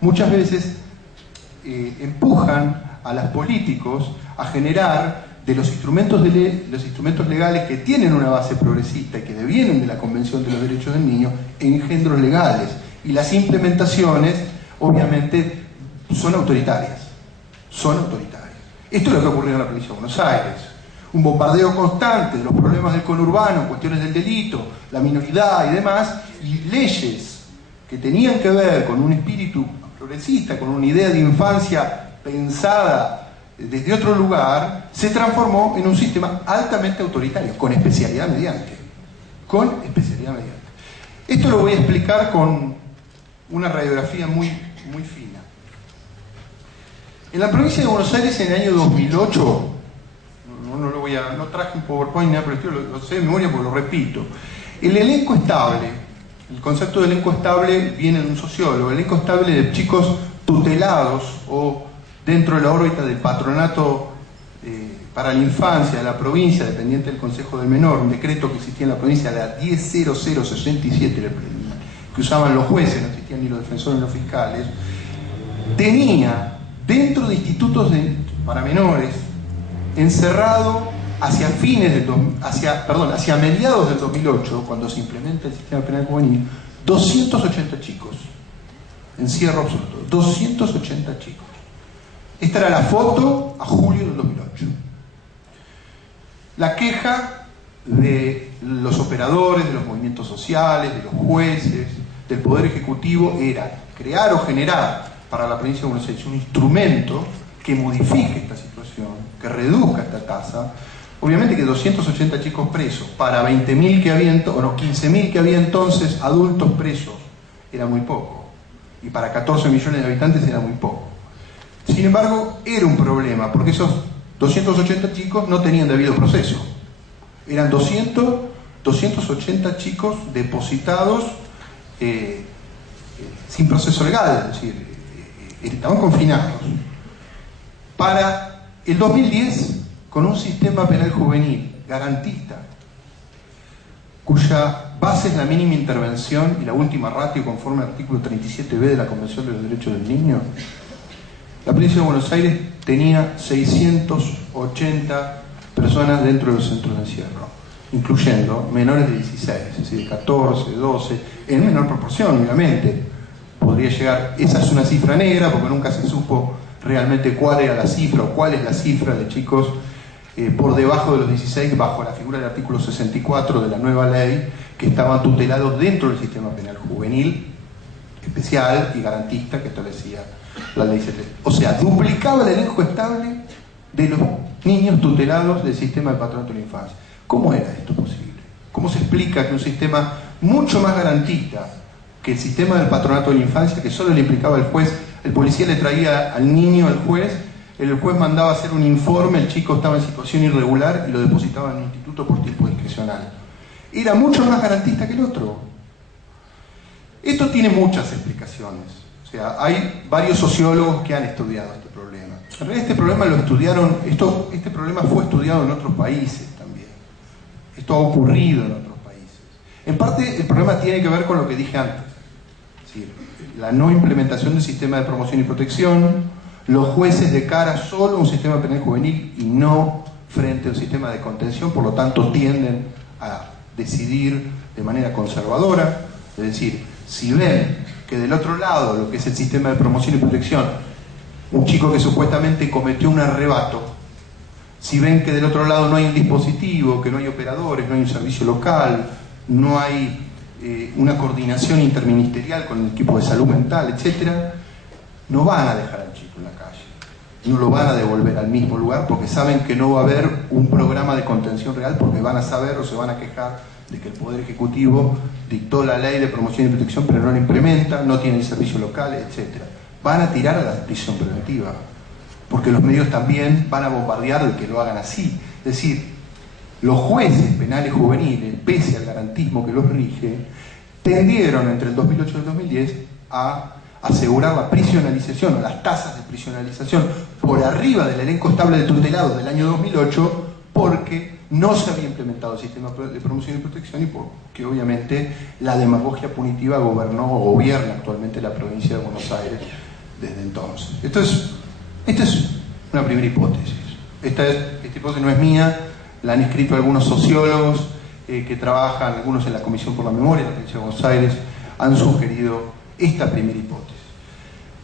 muchas veces empujan a los políticos a generar de los instrumentos legales que tienen una base progresista y que devienen de la Convención de los Derechos del Niño, engendros legales. Y las implementaciones, obviamente, son autoritarias. Son autoritarias. Esto es lo que ocurrió en la provincia de Buenos Aires. Un bombardeo constante de los problemas del conurbano, cuestiones del delito, la minoridad y demás, y leyes que tenían que ver con un espíritu progresista, con una idea de infancia pensada desde otro lugar, se transformó en un sistema altamente autoritario, con especialidad mediante. Con especialidad mediante. Esto lo voy a explicar con una radiografía muy fina. En la provincia de Buenos Aires, en el año 2008, no traje un PowerPoint, pero esto lo sé de memoria porque lo repito. El elenco estable, el concepto de elenco estable viene de un sociólogo, el elenco estable de chicos tutelados o dentro de la órbita del patronato para la infancia de la provincia, dependiente del Consejo del Menor, un decreto que existía en la provincia, la 10.0067, que usaban los jueces, no existían ni los defensores ni los fiscales, tenía dentro de institutos para menores, encerrado hacia mediados del 2008, cuando se implementa el sistema penal juvenil, 280 chicos. Encierro absoluto. 280 chicos. Esta era la foto a julio del 2008. La queja de los operadores, de los movimientos sociales, de los jueces, del Poder Ejecutivo era crear o generar para la provincia de Buenos Aires un instrumento que modifique esta situación, que reduzca esta tasa. Obviamente que 280 chicos presos para 20.000 que había, o no, 15.000 que había entonces adultos presos era muy poco, y para 14 millones de habitantes era muy poco. Sin embargo, era un problema, porque esos 280 chicos no tenían debido proceso. Eran 280 chicos depositados sin proceso legal, es decir, estaban confinados. Para el 2010, con un sistema penal juvenil garantista, cuya base es la mínima intervención y la última ratio conforme al artículo 37b de la Convención de los Derechos del Niño, la provincia de Buenos Aires tenía 680 personas dentro de los centros de encierro, incluyendo menores de 16, es decir, de 14, 12, en menor proporción, obviamente. Podría llegar, esa es una cifra negra, porque nunca se supo realmente cuál era la cifra o cuál es la cifra de chicos por debajo de los 16, bajo la figura del artículo 64 de la nueva ley, que estaban tutelados dentro del sistema penal juvenil especial y garantista que establecía la ley 70. O sea, duplicaba el elenco estable de los niños tutelados del sistema de patronato de la infancia. ¿Cómo era esto posible? ¿Cómo se explica que un sistema mucho más garantista que el sistema del patronato de la infancia, que solo le implicaba al juez, el policía le traía al niño al juez, el juez mandaba a hacer un informe, el chico estaba en situación irregular y lo depositaba en un instituto por tiempo discrecional? Era mucho más garantista que el otro. Esto tiene muchas explicaciones. O sea, hay varios sociólogos que han estudiado este problema. En realidad este problema lo estudiaron, este problema fue estudiado en otros países también. Esto ha ocurrido en otros países. En parte el problema tiene que ver con lo que dije antes. Es decir, la no implementación del sistema de promoción y protección, los jueces de cara solo a un sistema penal juvenil y no frente a un sistema de contención, por lo tanto tienden a decidir de manera conservadora. Es decir, si ven que del otro lado, lo que es el sistema de promoción y protección, un chico que supuestamente cometió un arrebato, si ven que del otro lado no hay un dispositivo, que no hay operadores, no hay un servicio local, no hay una coordinación interministerial con el equipo de salud mental, etc., no van a dejar al chico en la calle, no lo van a devolver al mismo lugar, porque saben que no va a haber un programa de contención real, porque van a saber o se van a quejar de que el Poder Ejecutivo dictó la ley de promoción y protección pero no la implementa, no tiene el servicio local, etc. Van a tirar a la prisión preventiva, porque los medios también van a bombardear de que lo hagan así. Es decir, los jueces penales juveniles, pese al garantismo que los rige, tendieron entre el 2008 y el 2010 a asegurar la prisionalización o las tasas de prisionalización por arriba del elenco estable de tutelados del año 2008, porque no se había implementado el sistema de promoción y protección y porque obviamente la demagogia punitiva gobernó o gobierna actualmente la provincia de Buenos Aires desde entonces. Esta es una primera hipótesis. Esta hipótesis no es mía, la han escrito algunos sociólogos que trabajan, algunos en la Comisión por la Memoria, en la Provincia de Buenos Aires, han sugerido esta primera hipótesis.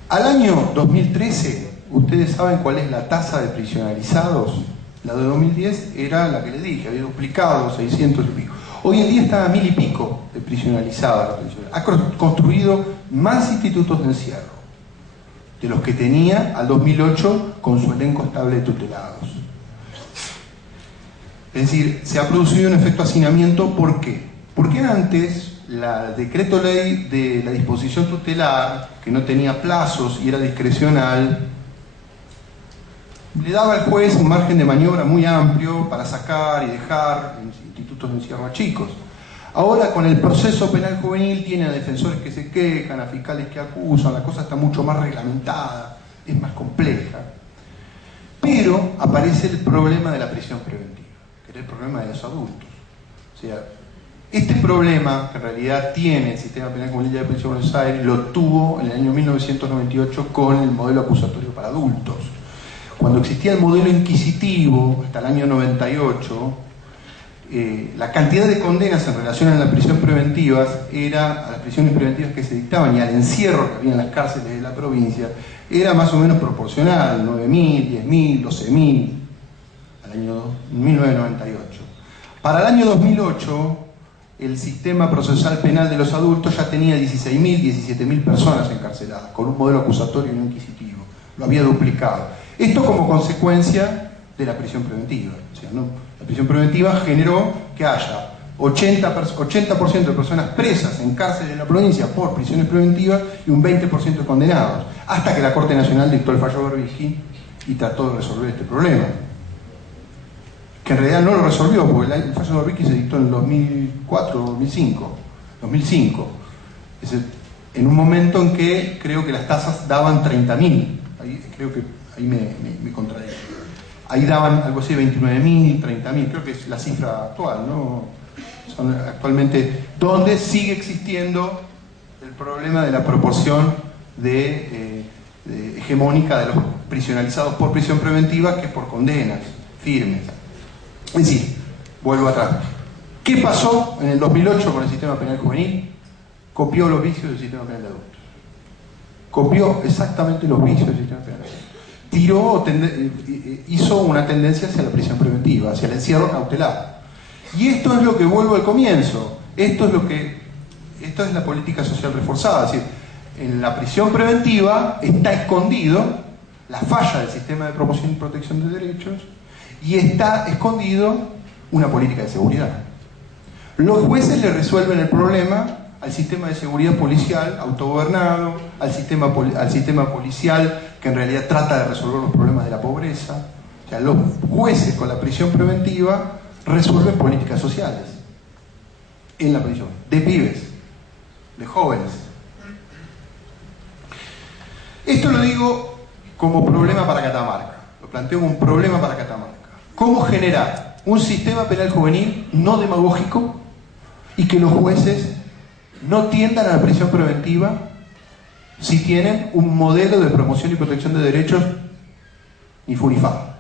Al año 2013, ¿ustedes saben cuál es la tasa de prisionalizados? La de 2010 era la que les dije, había duplicado, 600 y pico. Hoy en día está a 1000 y pico de prisionalizados. Ha construido más institutos de encierro de los que tenía al 2008 con su elenco estable de tutelados. Es decir, se ha producido un efecto hacinamiento. ¿Por qué? Porque antes el decreto ley de la disposición tutelar, que no tenía plazos y era discrecional, le daba al juez un margen de maniobra muy amplio para sacar y dejar institutos de encierro a chicos. Ahora, con el proceso penal juvenil, tiene a defensores que se quejan, a fiscales que acusan, la cosa está mucho más reglamentada, es más compleja. Pero aparece el problema de la prisión preventiva, que es el problema de los adultos. O sea, este problema que en realidad tiene el sistema penal juvenil de la Provincia de Buenos Aires lo tuvo en el año 1998 con el modelo acusatorio para adultos. Cuando existía el modelo inquisitivo, hasta el año 98, la cantidad de condenas en relación a las prisiones preventivas a las prisiones preventivas que se dictaban y al encierro que había en las cárceles de la provincia, era más o menos proporcional, 9.000, 10.000, 12.000, al año 1998. Para el año 2008, el sistema procesal penal de los adultos ya tenía 16.000, 17.000 personas encarceladas, con un modelo acusatorio y no inquisitivo. Lo había duplicado. Esto como consecuencia de la prisión preventiva. O sea, ¿no? La prisión preventiva generó que haya 80% de personas presas en cárceles de la provincia por prisiones preventivas y un 20% de condenados, hasta que la Corte Nacional dictó el fallo Berbisky y trató de resolver este problema. Que en realidad no lo resolvió, porque el fallo Berbisky se dictó en 2004 o 2005. En un momento en que creo que las tasas daban 30.000. Creo que ahí me contradigo. Ahí daban algo así, 29.000, 30.000, creo que es la cifra actual, ¿no? Son actualmente donde sigue existiendo el problema de la proporción hegemónica de los prisionalizados por prisión preventiva que por condenas firmes. Es decir, vuelvo atrás. ¿Qué pasó en el 2008 con el sistema penal juvenil? Copió los vicios del sistema penal de adultos. Copió exactamente los vicios del sistema penal. Hizo una tendencia hacia la prisión preventiva, hacia el encierro cautelar. Y esto es lo que vuelvo al comienzo. Esto es la política social reforzada. Es decir, en la prisión preventiva está escondido la falla del sistema de promoción y protección de derechos y está escondido una política de seguridad. Los jueces le resuelven el problema al sistema de seguridad policial autogobernado, al sistema policial que en realidad trata de resolver los problemas de la pobreza. O sea, los jueces con la prisión preventiva resuelven políticas sociales en la prisión, de pibes, de jóvenes. Esto lo digo como problema para Catamarca, lo planteo como un problema para Catamarca. ¿Cómo generar un sistema penal juvenil no demagógico y que los jueces no tiendan a la prisión preventiva si tienen un modelo de promoción y protección de derechos ni funifa?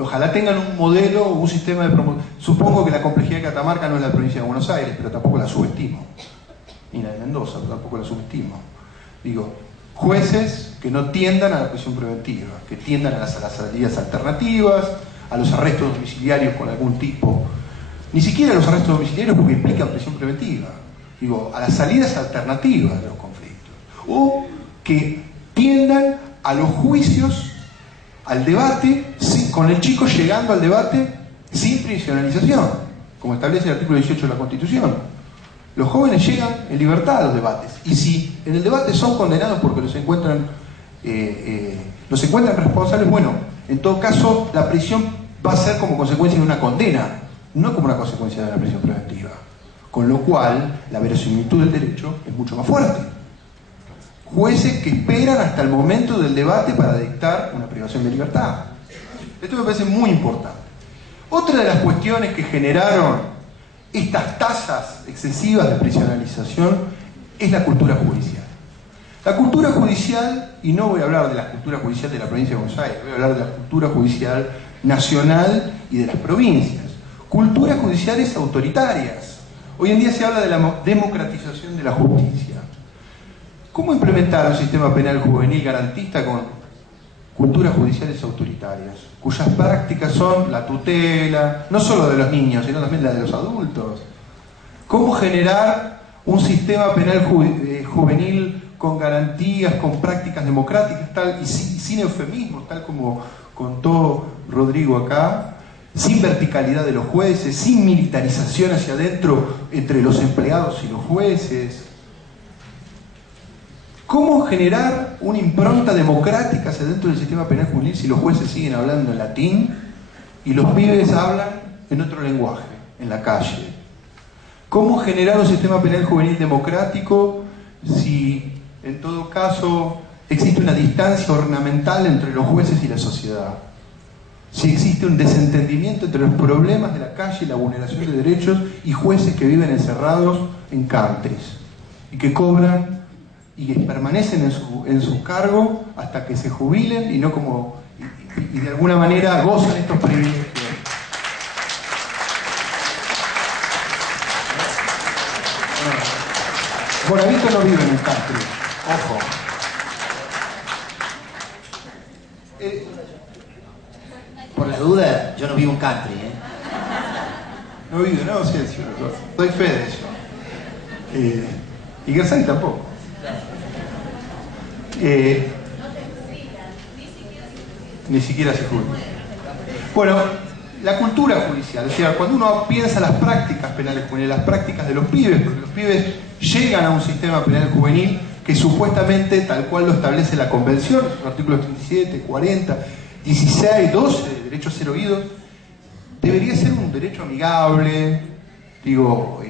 Ojalá tengan un modelo o un sistema de promoción. Supongo que la complejidad de Catamarca no es la provincia de Buenos Aires, pero tampoco la subestimo. Ni la de Mendoza, pero tampoco la subestimo. Digo, jueces que no tiendan a la prisión preventiva, que tiendan a las salidas alternativas, a los arrestos domiciliarios con algún tipo. Ni siquiera a los arrestos domiciliarios porque implican prisión preventiva. Digo, a las salidas alternativas de los conflictos. O que tiendan a los juicios, al debate, con el chico llegando al debate sin prisionalización, como establece el artículo 18 de la Constitución. Los jóvenes llegan en libertad a los debates, y si en el debate son condenados porque los encuentran responsables, bueno, en todo caso la prisión va a ser como consecuencia de una condena, no como una consecuencia de la prisión preventiva. Con lo cual, la verosimilitud del derecho es mucho más fuerte. Jueces que esperan hasta el momento del debate para dictar una privación de libertad. Esto me parece muy importante. Otra de las cuestiones que generaron estas tasas excesivas de prisionalización es la cultura judicial. La cultura judicial, y no voy a hablar de la cultura judicial de la provincia de Buenos Aires, voy a hablar de la cultura judicial nacional y de las provincias. Culturas judiciales autoritarias. Hoy en día se habla de la democratización de la justicia. ¿Cómo implementar un sistema penal juvenil garantista con culturas judiciales autoritarias, cuyas prácticas son la tutela, no solo de los niños, sino también la de los adultos? ¿Cómo generar un sistema penal juvenil con garantías, con prácticas democráticas, tal y sin eufemismos, tal como contó Rodrigo acá, sin verticalidad de los jueces, sin militarización hacia adentro entre los empleados y los jueces? ¿Cómo generar una impronta democrática hacia dentro del sistema penal juvenil si los jueces siguen hablando en latín y los pibes hablan en otro lenguaje, en la calle? ¿Cómo generar un sistema penal juvenil democrático si, en todo caso, existe una distancia ornamental entre los jueces y la sociedad? Si existe un desentendimiento entre los problemas de la calle y la vulneración de derechos y jueces que viven encerrados en countries y que cobran y que permanecen en su cargo hasta que se jubilen y no como y de alguna manera gozan estos privilegios. Bonavito no vive en el country, ojo. Por la duda, yo no vivo en country, ¿eh? No vive, no, sí, doy fe de eso. Y Gersani tampoco. Ni siquiera se jubila. Bueno, la cultura judicial, o sea, cuando uno piensa las prácticas penales juveniles, las prácticas de los pibes, porque los pibes llegan a un sistema penal juvenil que supuestamente, tal cual lo establece la Convención, los artículos 37, 40, 16, 12, de derecho a ser oído, debería ser un derecho amigable, digo,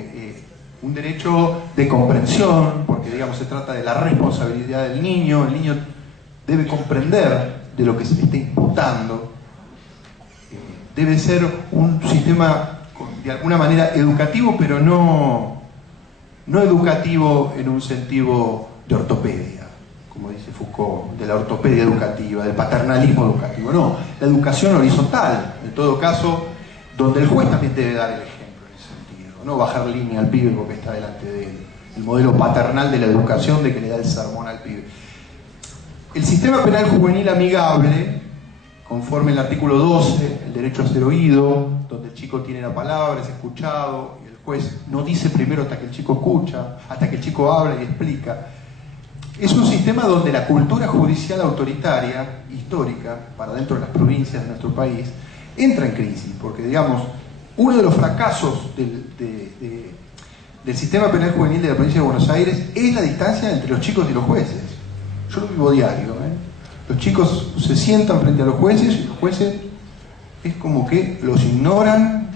un derecho de comprensión, porque digamos se trata de la responsabilidad del niño, el niño debe comprender de lo que se le está imputando, debe ser un sistema de alguna manera educativo, pero no educativo en un sentido de ortopedia, como dice Foucault, de la ortopedia educativa, del paternalismo educativo, no, la educación horizontal, en todo caso, donde el juez también debe dar el ejemplo en ese sentido, no bajar línea al pibe porque está delante de él, el modelo paternal de la educación de que le da el sermón al pibe. El sistema penal juvenil amigable, conforme el artículo 12, el derecho a ser oído, donde el chico tiene la palabra, es escuchado, y el juez no dice primero hasta que el chico escucha, hasta que el chico habla y explica. Es un sistema donde la cultura judicial autoritaria, histórica, para dentro de las provincias de nuestro país, entra en crisis, porque digamos, uno de los fracasos del sistema penal juvenil de la provincia de Buenos Aires es la distancia entre los chicos y los jueces. Yo lo vivo diario, ¿eh? Los chicos se sientan frente a los jueces y los jueces es como que los ignoran,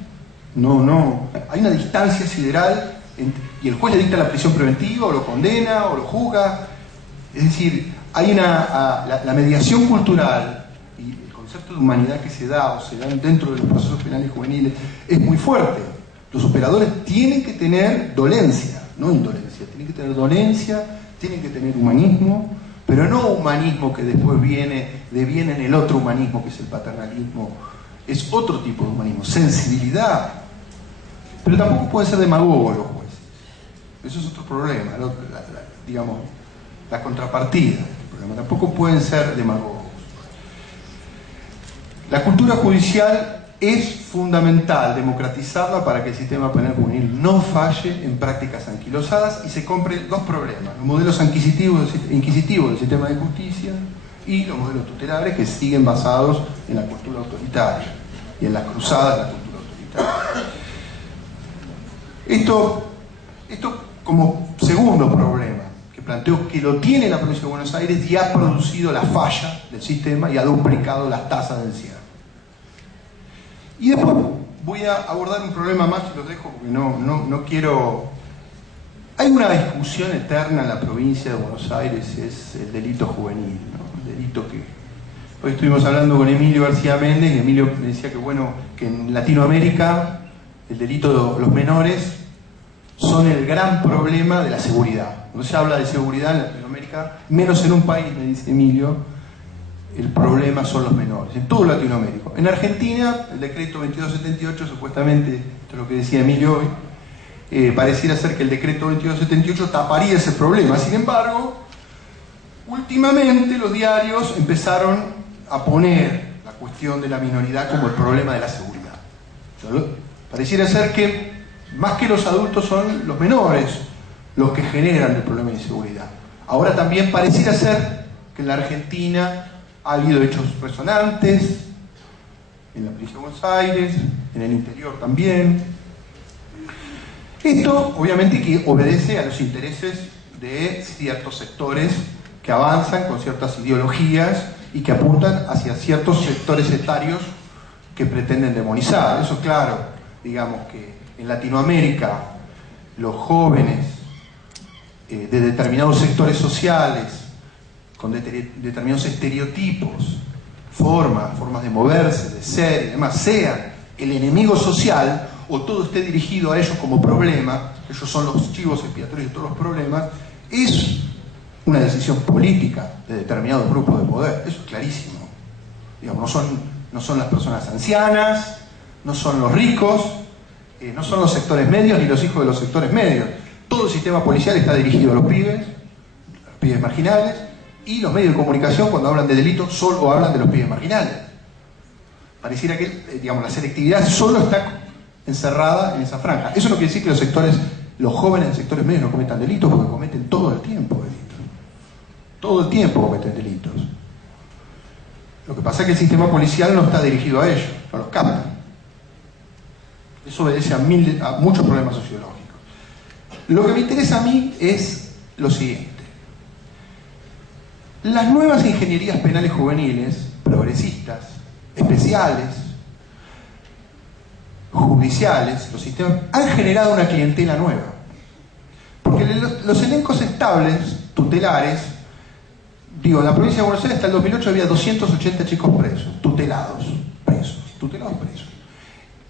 no, hay una distancia sideral y el juez le dicta la prisión preventiva o lo condena o lo juzga. Es decir, hay la mediación cultural y el concepto de humanidad que se da o se da dentro de los procesos penales juveniles es muy fuerte. Los operadores tienen que tener dolencia, no indolencia, tienen que tener dolencia, tienen que tener humanismo, pero no humanismo que después deviene en el otro humanismo que es el paternalismo. Es otro tipo de humanismo, sensibilidad. Pero tampoco pueden ser demagogos los jueces. Eso es otro problema, digamos, la contrapartida del problema. Tampoco pueden ser demagogos. La cultura judicial es fundamental democratizarla para que el sistema penal juvenil no falle en prácticas anquilosadas y se compre dos problemas: los modelos inquisitivos del sistema de justicia y los modelos tutelares que siguen basados en la cultura autoritaria y en las cruzadas de la cultura autoritaria. Esto como segundo problema que planteo, que lo tiene la provincia de Buenos Aires y ha producido la falla del sistema y ha duplicado las tasas de encierro. Y después voy a abordar un problema más y los dejo porque no quiero... Hay una discusión eterna en la provincia de Buenos Aires, es el delito juvenil, ¿no? El delito que... Hoy estuvimos hablando con Emilio García Méndez y Emilio me decía que bueno, que en Latinoamérica el delito de los menores son el gran problema de la seguridad. No se habla de seguridad en Latinoamérica, menos en un país, me dice Emilio, el problema son los menores, en todo Latinoamérica. En Argentina, el decreto 2278, supuestamente, esto es lo que decía Emilio hoy, pareciera ser que el decreto 2278 taparía ese problema. Sin embargo, últimamente los diarios empezaron a poner la cuestión de la minoridad como el problema de la seguridad. Pareciera ser que más que los adultos son los menores los que generan el problema de inseguridad. Ahora también pareciera ser que en la Argentina ha habido hechos resonantes, en la provincia de Buenos Aires, en el interior también. Esto obviamente que obedece a los intereses de ciertos sectores que avanzan con ciertas ideologías y que apuntan hacia ciertos sectores etarios que pretenden demonizar. Eso claro, digamos que en Latinoamérica los jóvenes de determinados sectores sociales, con determinados estereotipos, formas de moverse, de ser y demás, sean el enemigo social o todo esté dirigido a ellos como problema, ellos son los chivos expiatorios de todos los problemas, es una decisión política de determinados grupos de poder. Eso es clarísimo. Digamos, no son las personas ancianas, no son los ricos, no son los sectores medios ni los hijos de los sectores medios. Todo el sistema policial está dirigido a los pibes marginales, y los medios de comunicación, cuando hablan de delitos, solo hablan de los pibes marginales. Pareciera que, digamos, la selectividad solo está encerrada en esa franja. Eso no quiere decir que los jóvenes en sectores medios no cometan delitos, porque cometen todo el tiempo delitos. Todo el tiempo cometen delitos. Lo que pasa es que el sistema policial no está dirigido a ellos, no los capta. Eso obedece a muchos problemas sociológicos. Lo que me interesa a mí es lo siguiente. Las nuevas ingenierías penales juveniles, progresistas, especiales, judiciales, los sistemas, han generado una clientela nueva. Porque los elencos estables, tutelares, digo, en la provincia de Buenos Aires hasta el 2008 había 280 chicos presos, tutelados presos.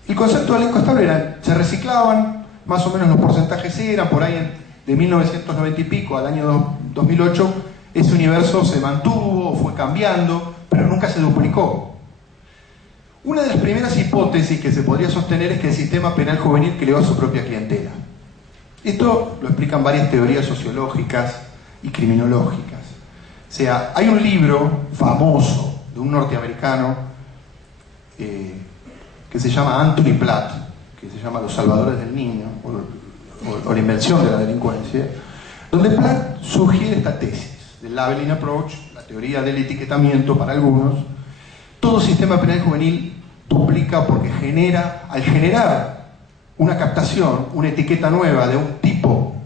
El concepto de elenco estable era, se reciclaban, más o menos los porcentajes eran, por ahí de 1990 y pico al año 2008, ese universo se mantuvo, fue cambiando, pero nunca se duplicó. Una de las primeras hipótesis que se podría sostener es que el sistema penal juvenil creó su propia clientela. Esto lo explican varias teorías sociológicas y criminológicas. O sea, hay un libro famoso de un norteamericano que se llama Anthony Platt, que se llama Los Salvadores del Niño, o la invención de la delincuencia, donde Platt sugiere esta tesis del labeling approach, la teoría del etiquetamiento para algunos. Todo sistema penal juvenil duplica porque al generar una captación, una etiqueta nueva de un tipo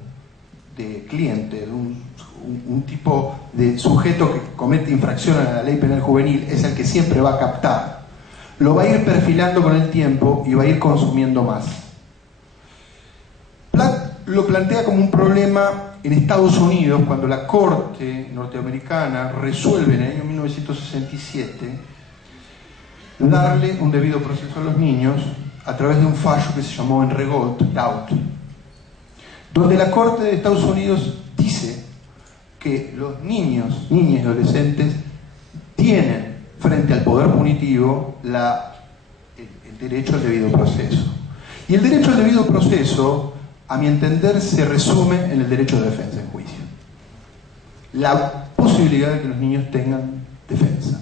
de cliente, de un tipo de sujeto que comete infracciones a la ley penal juvenil, es el que siempre va a captar. Lo va a ir perfilando con el tiempo y va a ir consumiendo más. Platt lo plantea como un problema en Estados Unidos, cuando la Corte norteamericana resuelve en el año 1967 darle un debido proceso a los niños a través de un fallo que se llamó Enregaud, donde la Corte de Estados Unidos dice que los niñas y adolescentes tienen frente al poder punitivo el derecho al debido proceso. Y el derecho al debido proceso, a mi entender, se resume en el derecho de defensa en juicio. La posibilidad de que los niños tengan defensa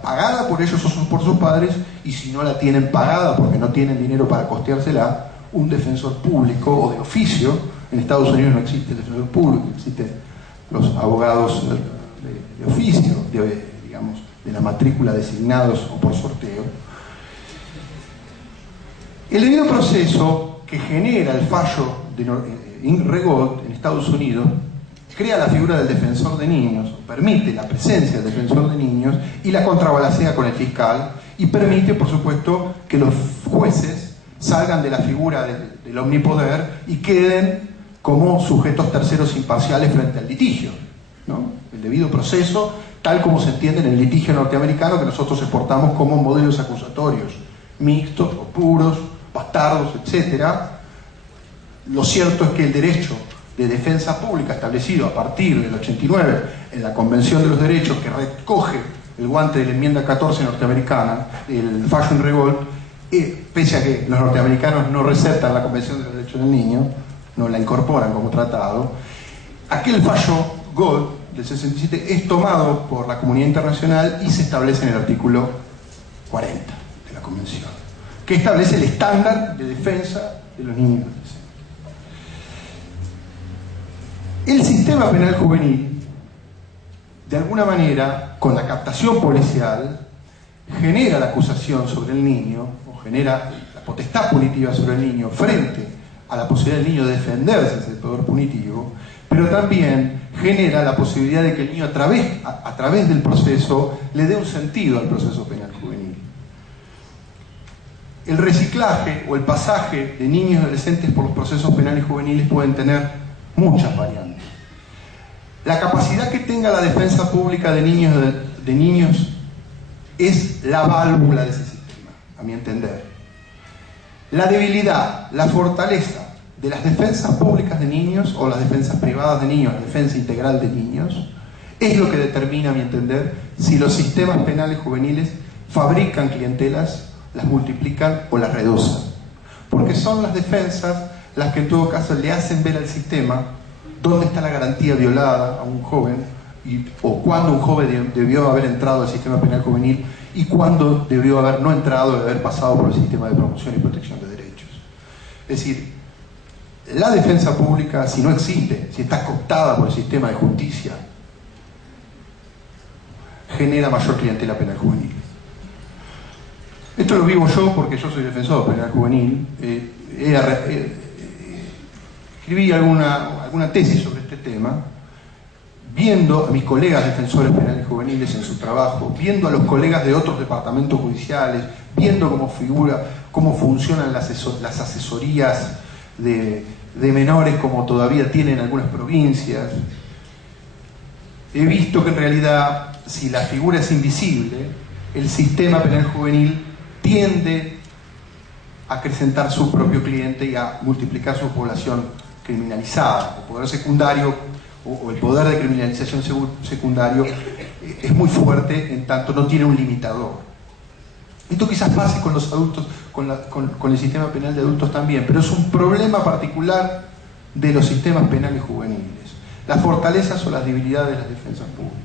pagada por ellos o por sus padres, y si no la tienen pagada porque no tienen dinero para costeársela, un defensor público o de oficio. En Estados Unidos no existe el defensor público, existen los abogados de oficio, digamos, de la matrícula designados o por sorteo. El debido proceso que genera el fallo de Enregaud en Estados Unidos crea la figura del defensor de niños, permite la presencia del defensor de niños y la contrabalancea con el fiscal, y permite, por supuesto, que los jueces salgan de la figura del omnipoder y queden como sujetos terceros imparciales frente al litigio, ¿no? El debido proceso, tal como se entiende en el litigio norteamericano, que nosotros exportamos como modelos acusatorios, mixtos o puros, bastardos, etc. Lo cierto es que el derecho de defensa pública establecido a partir del 89 en la Convención de los Derechos, que recoge el guante de la enmienda 14 norteamericana, el fallo en Revolt, pese a que los norteamericanos no receptan la Convención de los Derechos del Niño, no la incorporan como tratado, aquel fallo Gold del 67 es tomado por la comunidad internacional y se establece en el artículo 40 de la Convención, que establece el estándar de defensa de los niños y adolescentes. El sistema penal juvenil, de alguna manera, con la captación policial, genera la acusación sobre el niño, o genera la potestad punitiva sobre el niño frente a la posibilidad del niño de defenderse del poder punitivo, pero también genera la posibilidad de que el niño a través del proceso le dé un sentido al proceso penal juvenil. El reciclaje o el pasaje de niños y adolescentes por los procesos penales juveniles pueden tener muchas variantes. La capacidad que tenga la defensa pública de niños es la válvula de ese sistema, a mi entender. La debilidad, la fortaleza de las defensas públicas de niños o las defensas privadas de niños, la defensa integral de niños, es lo que determina, a mi entender, si los sistemas penales juveniles fabrican clientelas, las multiplican o las reducen. Porque son las defensas las que en todo caso le hacen ver al sistema dónde está la garantía violada a un joven o cuándo un joven debió haber entrado al sistema penal juvenil y cuándo debió haber no entrado y haber pasado por el sistema de promoción y protección de derechos. Es decir, la defensa pública, si no existe, si está cooptada por el sistema de justicia, genera mayor clientela penal juvenil. Esto lo vivo yo porque yo soy defensor penal juvenil. Escribí alguna tesis sobre este tema, viendo a mis colegas defensores penales juveniles en su trabajo, viendo a los colegas de otros departamentos judiciales, viendo cómo funcionan las asesorías de menores como todavía tienen algunas provincias. He visto que en realidad, si la figura es invisible, el sistema penal juvenil tiende a acrecentar su propio cliente y a multiplicar su población criminalizada. El poder secundario o el poder de criminalización secundario es muy fuerte, en tanto no tiene un limitador. Esto quizás pase con los adultos, con el sistema penal de adultos también, pero es un problema particular de los sistemas penales juveniles, las fortalezas o las debilidades de las defensas públicas.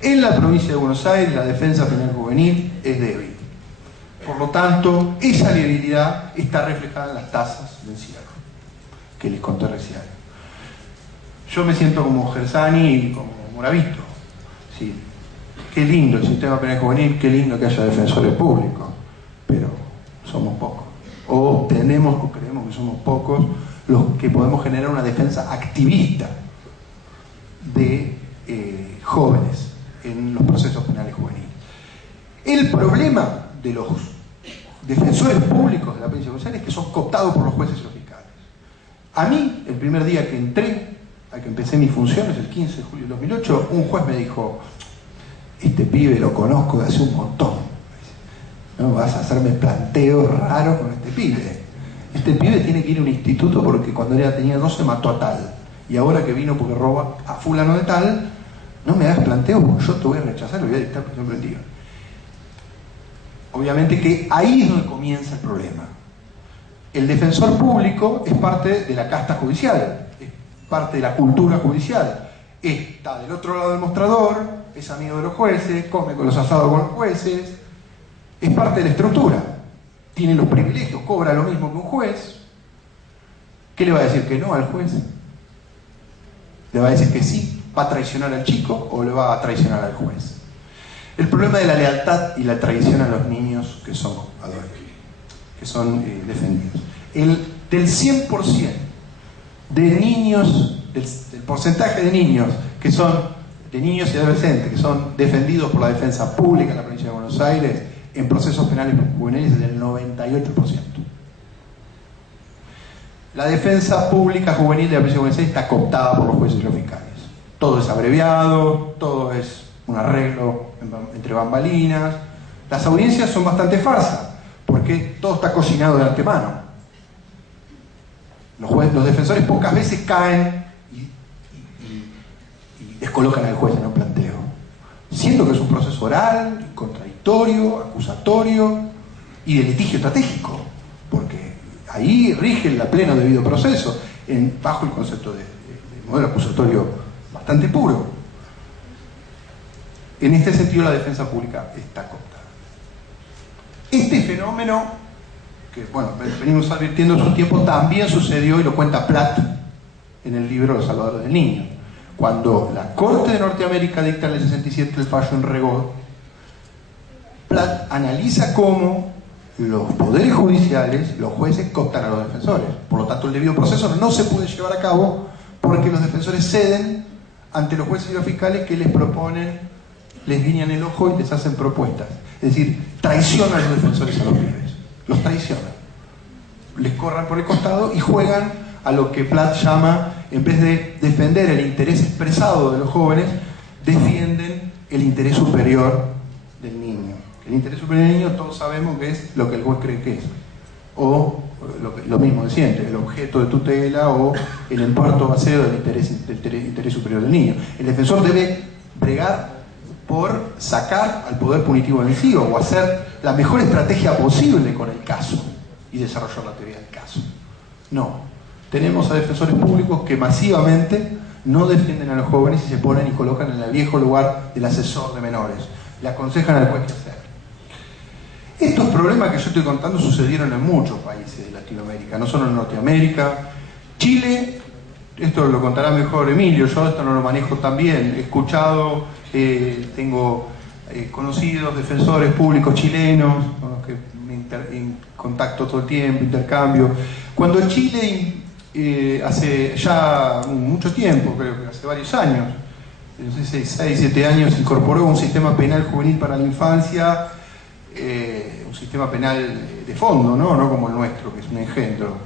En la provincia de Buenos Aires la defensa penal juvenil es débil. Por lo tanto, esa debilidad está reflejada en las tasas de encierro que les conté recién. Yo me siento como Gersani y como Moravito. Sí, qué lindo el sistema penal juvenil, qué lindo que haya defensores públicos, pero somos pocos. O creemos que somos pocos los que podemos generar una defensa activista de jóvenes en los procesos penales juveniles. El problema de los defensores públicos de la provincia de Buenos Aires es que son cooptados por los jueces y los fiscales. A mí, el primer día que entré, a que empecé mis funciones, el 15 de julio de 2008, un juez me dijo: este pibe lo conozco de hace un montón, no vas a hacerme planteos raros con este pibe. Este pibe tiene que ir a un instituto porque cuando tenía 12 mató a tal, y ahora que vino porque roba a fulano de tal, no me hagas planteos porque yo te voy a rechazar, le voy a dictar prisión preventiva. Obviamente que ahí es donde comienza el problema. El defensor público es parte de la casta judicial, es parte de la cultura judicial. Está del otro lado del mostrador, es amigo de los jueces, come con los asados con los jueces, es parte de la estructura. Tiene los privilegios, cobra lo mismo que un juez. ¿Qué le va a decir que no al juez? ¿Le va a decir que sí? ¿Va a traicionar al chico o le va a traicionar al juez? El problema de la lealtad y la traición a los niños que son defendidos. Del 100% de niños, del porcentaje de niños que son, de niños y adolescentes que son defendidos por la defensa pública en la provincia de Buenos Aires, en procesos penales juveniles es del 98%. La defensa pública juvenil de la provincia de Buenos Aires está cooptada por los jueces y los fiscales. Todo es abreviado, todo es un arreglo entre bambalinas. Las audiencias son bastante farsas, porque todo está cocinado de antemano. Los defensores pocas veces caen y descolocan al juez en un planteo, siendo que es un proceso oral, contradictorio, acusatorio y de litigio estratégico, porque ahí rige el pleno debido proceso, bajo el concepto de modelo acusatorio bastante puro. En este sentido la defensa pública está cooptada. Este fenómeno, que bueno, venimos advirtiendo en su tiempo, también sucedió, y lo cuenta Platt en el libro Los Salvadores del Niño. Cuando la Corte de Norteamérica dicta en el 67 el fallo en Regaud, Platt analiza cómo los poderes judiciales, los jueces, cooptan a los defensores. Por lo tanto, el debido proceso no se puede llevar a cabo porque los defensores ceden ante los jueces y los fiscales que les proponen, les guiñan el ojo y les hacen propuestas. Es decir, traicionan a los defensores a los pibes. Los traicionan. Les corran por el costado y juegan a lo que Platt llama, en vez de defender el interés expresado de los jóvenes, defienden el interés superior del niño. El interés superior del niño todos sabemos que es lo que el juez cree que es. O lo mismo de siempre, el objeto de tutela o el enpuerto baseo del interés superior del niño. El defensor debe bregar por sacar al poder punitivo de encima o hacer la mejor estrategia posible con el caso y desarrollar la teoría del caso. No. Tenemos a defensores públicos que masivamente no defienden a los jóvenes y se ponen y colocan en el viejo lugar del asesor de menores. Le aconsejan al juez qué hacer. Estos problemas que yo estoy contando sucedieron en muchos países de Latinoamérica, no solo en Norteamérica. Chile, esto lo contará mejor Emilio, yo esto no lo manejo tan bien. He escuchado, tengo conocidos defensores públicos chilenos con los que me en contacto todo el tiempo, intercambio. Cuando en Chile, hace ya mucho tiempo, creo que hace varios años, no sé, 6, 7 años, incorporó un sistema penal juvenil para la infancia, un sistema penal de fondo, no como el nuestro, que es un engendro.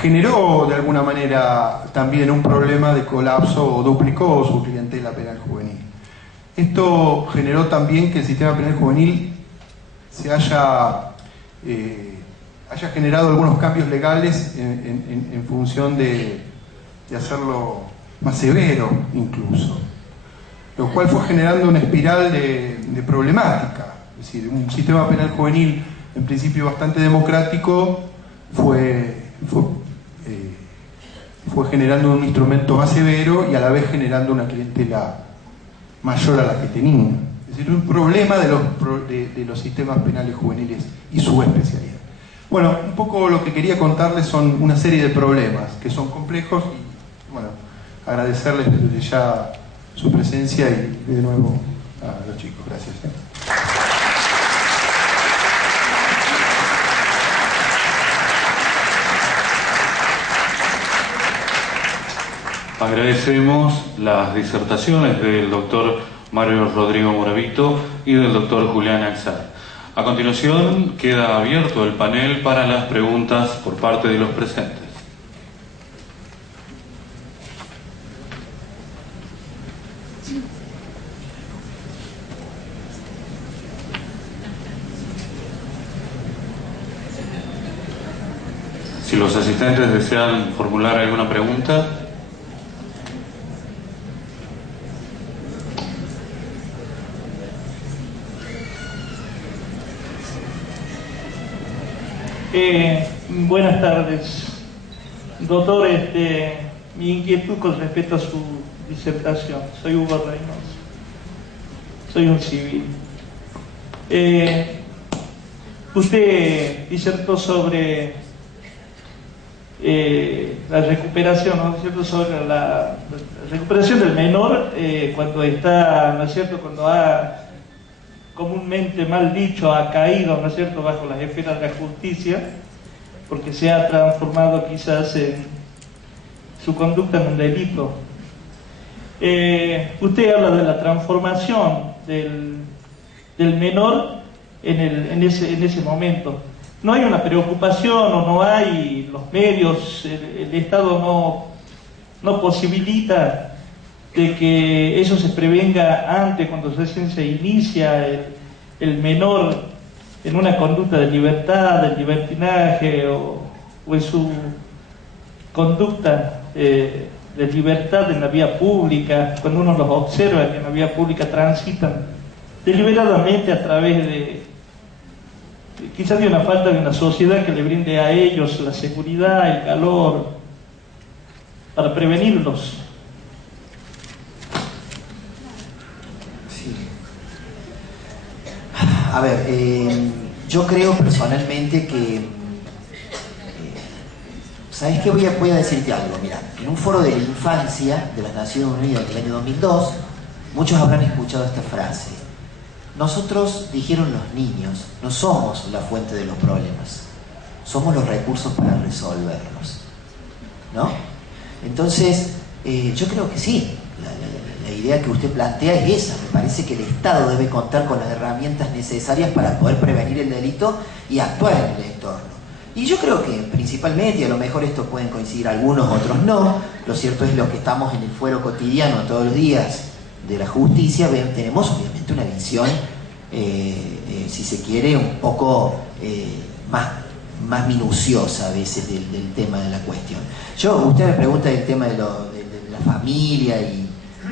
Generó de alguna manera también un problema de colapso o duplicó su clientela penal juvenil. Esto generó también que el sistema penal juvenil se haya generado algunos cambios legales en función de hacerlo más severo incluso, lo cual fue generando una espiral de problemática. Es decir, un sistema penal juvenil en principio bastante democrático fue generando un instrumento más severo y a la vez generando una clientela mayor a la que tenía. Es decir, un problema de los sistemas penales juveniles y su especialidad. Bueno, un poco lo que quería contarles son una serie de problemas que son complejos y, bueno, agradecerles desde ya su presencia y de nuevo a los chicos. Gracias. Agradecemos las disertaciones del doctor Mario Rodrigo Moravito y del doctor Julián Axar. A continuación queda abierto el panel para las preguntas por parte de los presentes. Si los asistentes desean formular alguna pregunta. Buenas tardes, doctor. Mi inquietud con respecto a su disertación. Soy Hugo Reynoso, soy un civil. Usted disertó sobre la recuperación, ¿no es cierto?, sobre la recuperación del menor cuando está, ¿no es cierto?, cuando ha comúnmente mal dicho, ha caído, ¿no es cierto?, bajo las esferas de la justicia, porque se ha transformado quizás en su conducta en un delito. Usted habla de la transformación del menor en ese momento. ¿No hay una preocupación o no hay los medios, el Estado no posibilita de que eso se prevenga antes, cuando recién se inicia el menor en una conducta de libertad, de libertinaje o en su conducta de libertad en la vía pública, cuando uno los observa que en la vía pública transitan deliberadamente a través de quizás de una falta de una sociedad que le brinde a ellos la seguridad, el calor, para prevenirlos. Sí. A ver, yo creo personalmente que ¿sabes qué? Voy a decirte algo. Mira, en un foro de la infancia de las Naciones Unidas del año 2002, muchos habrán escuchado esta frase. Nosotros, dijeron los niños, no somos la fuente de los problemas, somos los recursos para resolverlos, ¿no? Entonces, yo creo que sí, la idea que usted plantea es esa. Me parece que el Estado debe contar con las herramientas necesarias para poder prevenir el delito y actuar en el entorno. Y yo creo que principalmente, y a lo mejor esto pueden coincidir algunos, otros no, lo cierto es lo que estamos en el fuero cotidiano todos los días de la justicia, tenemos obviamente una visión, si se quiere, un poco más minuciosa a veces del tema de la cuestión. Usted me pregunta del tema de la familia, y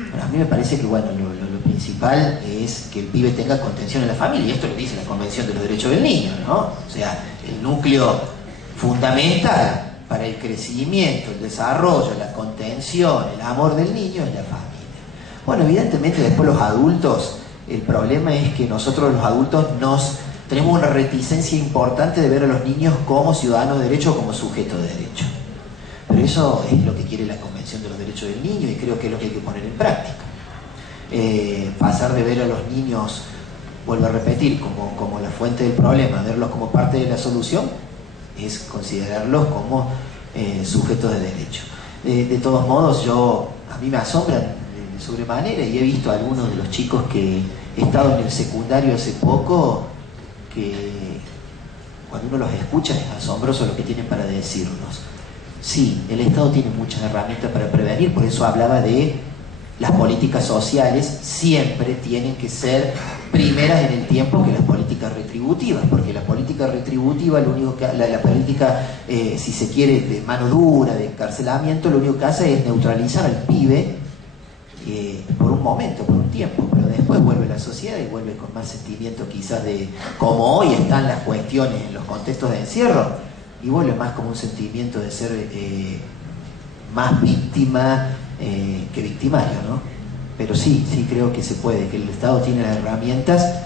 bueno, a mí me parece que bueno, lo principal es que el pibe tenga contención en la familia, y esto lo dice la Convención de los Derechos del Niño, ¿no? O sea, el núcleo fundamental para el crecimiento, el desarrollo, la contención, el amor del niño es la familia. Bueno, evidentemente después los adultos, el problema es que nosotros los adultos tenemos una reticencia importante de ver a los niños como ciudadanos de derecho o como sujetos de derecho. Pero eso es lo que quiere la Convención de los Derechos del Niño y creo que es lo que hay que poner en práctica. Pasar de ver a los niños, vuelvo a repetir, como la fuente del problema, verlos como parte de la solución, es considerarlos como sujetos de derecho. De todos modos, a mí me asombran de sobremanera, y he visto a algunos de los chicos que he estado en el secundario hace poco, que cuando uno los escucha es asombroso lo que tienen para decirnos. Sí, el Estado tiene muchas herramientas para prevenir, por eso hablaba de las políticas sociales siempre tienen que ser primeras en el tiempo que las políticas retributivas, porque la política retributiva, la política, si se quiere, de mano dura, de encarcelamiento, lo único que hace es neutralizar al pibe por un momento, por un tiempo, pero después vuelve a la sociedad y vuelve con más sentimiento quizás de como hoy están las cuestiones en los contextos de encierro, y vuelve más como un sentimiento de ser más víctima que victimario, ¿no? Pero sí creo que se puede, que el Estado tiene las herramientas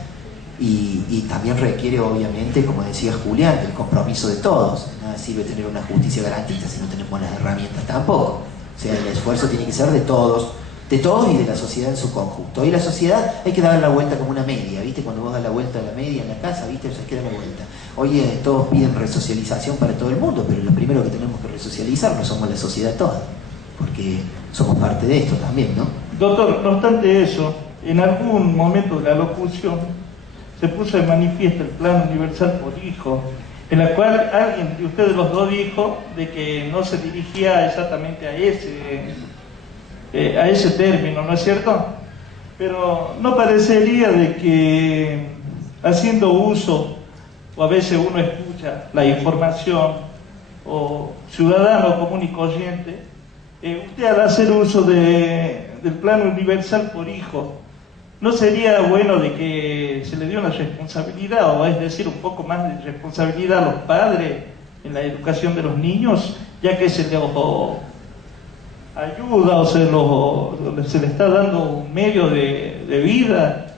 y también requiere, obviamente, como decía Julián, el compromiso de todos. Nada sirve tener una justicia garantista si no tenemos las herramientas tampoco. O sea, el esfuerzo tiene que ser de todos y de la sociedad en su conjunto. Hoy la sociedad hay que dar la vuelta como una media, ¿viste? Cuando vos das la vuelta a la media en la casa, ¿viste? Hay que dar la vuelta. Hoy todos piden resocialización para todo el mundo, pero lo primero que tenemos que resocializar no somos la sociedad toda, porque somos parte de esto también, ¿no? Doctor, no obstante eso, en algún momento de la locución se puso de manifiesto el Plan Universal por Hijo, en la cual alguien de ustedes los dos dijo de que no se dirigía exactamente a ese término, ¿no es cierto? Pero no parecería de que haciendo uso, o a veces uno escucha la información, o ciudadano común y corriente, usted al hacer uso del Plan Universal por Hijo, ¿no sería bueno de que se le dé una responsabilidad, o es decir, un poco más de responsabilidad a los padres en la educación de los niños, ya que se les ayuda o se les está dando un medio de vida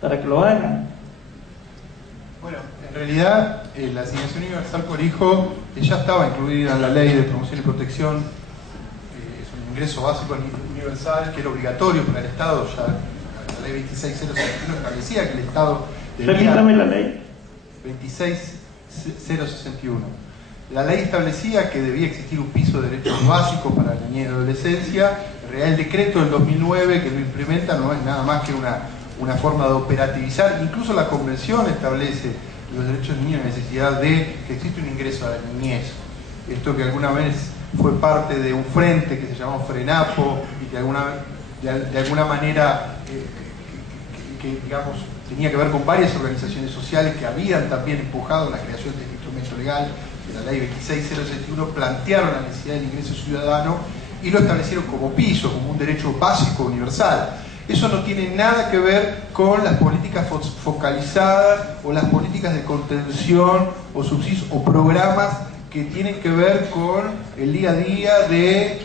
para que lo hagan? Bueno, en realidad la asignación universal por hijo ya estaba incluida en la ley de promoción y protección. Es un ingreso básico universal que era obligatorio para el Estado. Ya la ley 26061 establecía que el Estado debía... Repítame la ley. 26061. La ley establecía que debía existir un piso de derechos básicos para la niñez y adolescencia. El Real Decreto del 2009 que lo implementa no es nada más que una forma de operativizar. Incluso la Convención establece los derechos del niño y la necesidad de que exista un ingreso a la niñez. Esto que alguna vez fue parte de un frente que se llamó Frenapo y que de alguna manera que digamos tenía que ver con varias organizaciones sociales que habían también empujado la creación de este instrumento legal de la ley 26061 plantearon la necesidad del ingreso ciudadano y lo establecieron como piso, como un derecho básico universal. Eso no tiene nada que ver con las políticas focalizadas o las políticas de contención o subsidios o programas que tienen que ver con el día a día de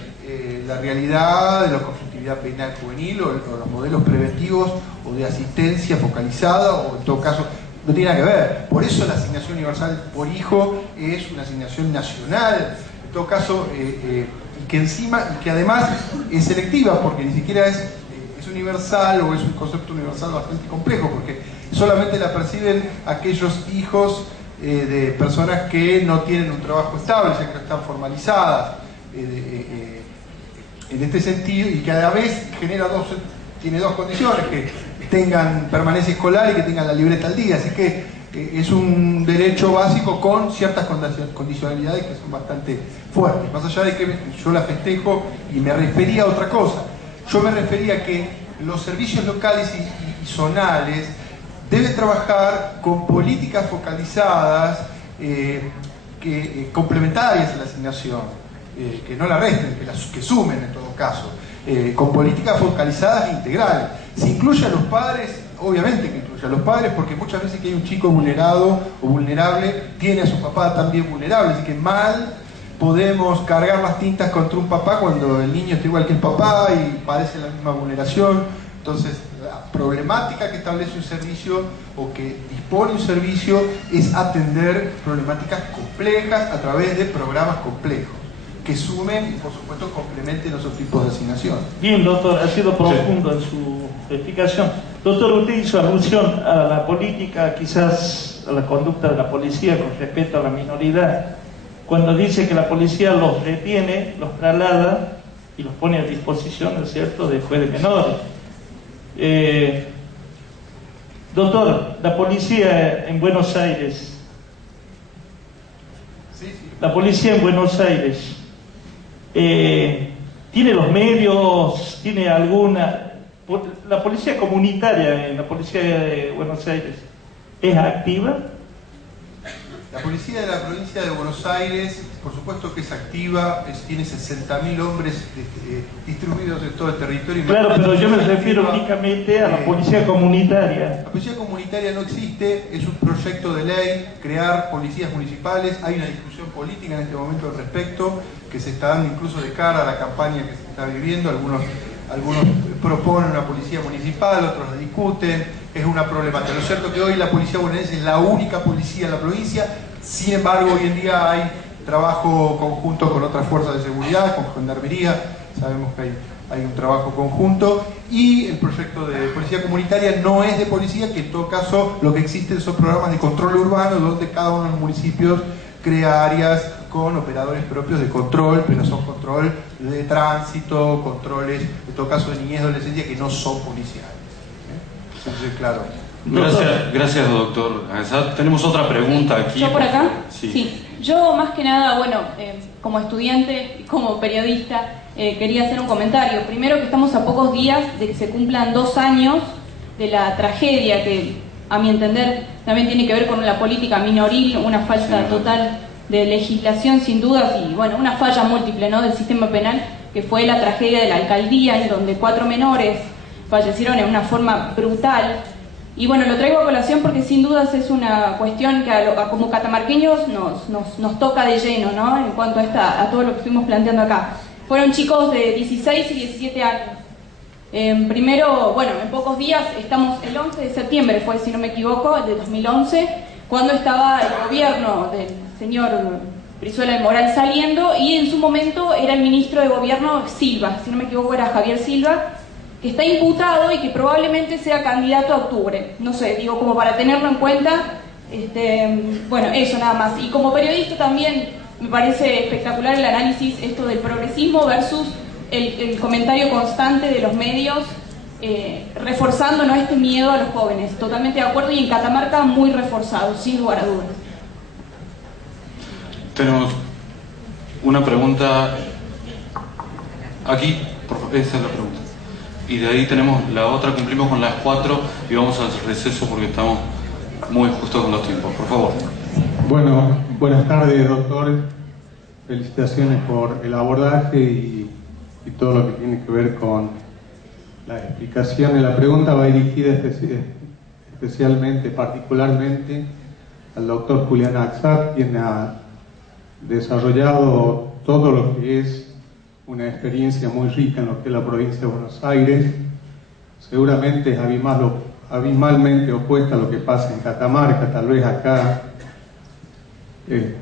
la realidad de la conflictividad penal juvenil o los modelos preventivos o de asistencia focalizada, o en todo caso no tiene nada que ver. Por eso la asignación universal por hijo es una asignación nacional, en todo caso, y que además es selectiva, porque ni siquiera es universal, o es un concepto universal bastante complejo, porque solamente la perciben aquellos hijos de personas que no tienen un trabajo estable, ya que no están formalizadas en este sentido, y que a la vez tiene dos condiciones: que tengan permanencia escolar y que tengan la libreta al día. Así que es un derecho básico con ciertas condicionalidades que son bastante fuertes, más allá de que yo la festejo y me refería a otra cosa. Yo me refería a que los servicios locales y zonales deben trabajar con políticas focalizadas complementarias a la asignación, que no la resten, que sumen en todo caso, con políticas focalizadas e integrales. Se incluye a los padres, obviamente que incluye a los padres, porque muchas veces que hay un chico vulnerado o vulnerable, tiene a su papá también vulnerable, así que mal podemos cargar las tintas contra un papá cuando el niño está igual que el papá y padece la misma vulneración. Entonces, la problemática que establece un servicio o que dispone un servicio es atender problemáticas complejas a través de programas complejos que sumen y, por supuesto, complementen otros tipos de asignación. Bien, doctor, ha sido profundo en su explicación. Doctor, usted hizo alusión a la política, quizás a la conducta de la policía con respecto a la minoridad, cuando dice que la policía los detiene, los traslada y los pone a disposición, ¿no es cierto?, de juez de menores. Doctor, la policía en Buenos Aires, la policía en Buenos Aires, ¿tiene los medios? ¿Tiene alguna? ¿La policía comunitaria en la policía de Buenos Aires es activa? La policía de la provincia de Buenos Aires, por supuesto que es activa, tiene 60.000 hombres distribuidos en todo el territorio. Claro, pero yo me refiero únicamente a la policía comunitaria. La policía comunitaria no existe, es un proyecto de ley, crear policías municipales. Hay una discusión política en este momento al respecto, que se está dando incluso de cara a la campaña que se está viviendo. Algunos proponen una policía municipal, otros la discuten. Es una problemática. Lo cierto es que hoy la policía bonaerense es la única policía en la provincia. Sin embargo, hoy en día hay trabajo conjunto con otras fuerzas de seguridad, con gendarmería. Sabemos que hay un trabajo conjunto, y el proyecto de policía comunitaria no es de policía, que en todo caso lo que existen son programas de control urbano, donde cada uno de los municipios crea áreas con operadores propios de control, pero son control de tránsito, controles, en todo caso de niñez y adolescencia, que no son policiales. Entonces, claro. Gracias, doctor. Tenemos otra pregunta aquí. ¿Yo por acá? Sí. Yo, más que nada, bueno, como estudiante y como periodista, quería hacer un comentario. Primero, que estamos a pocos días de que se cumplan 2 años de la tragedia que, a mi entender, también tiene que ver con la política minoril, una falta total de legislación, sin dudas, y bueno, una falla múltiple, ¿no?, del sistema penal, que fue la tragedia de la alcaldía, en donde 4 menores fallecieron en una forma brutal. Y bueno, lo traigo a colación porque sin dudas es una cuestión que como catamarqueños nos toca de lleno, ¿no?, en cuanto a todo lo que estuvimos planteando acá. Fueron chicos de 16 y 17 años. Primero, bueno, en pocos días, estamos el 11 de septiembre, fue, si no me equivoco, de 2011, cuando estaba el gobierno del señor Brizuela del Moral saliendo, y en su momento era el ministro de gobierno Silva, si no me equivoco era Javier Silva, que está imputado y que probablemente sea candidato a octubre. No sé, digo, como para tenerlo en cuenta. Bueno, eso nada más. Y como periodista también me parece espectacular el análisis esto del progresismo versus el comentario constante de los medios reforzando, ¿no?, este miedo a los jóvenes. Totalmente de acuerdo, y en Catamarca muy reforzado, sin lugar a dudas. Tenemos una pregunta aquí, esa es la pregunta. Y de ahí tenemos la otra, cumplimos con las 4 y vamos al receso porque estamos muy justos con los tiempos. Por favor. Bueno, buenas tardes, doctor. Felicitaciones por el abordaje y todo lo que tiene que ver con la explicación. La pregunta va dirigida especialmente, particularmente, al doctor Julián Axat, quien ha desarrollado todo lo que es una experiencia muy rica en lo que es la provincia de Buenos Aires. Seguramente es abismalmente opuesta a lo que pasa en Catamarca. Tal vez acá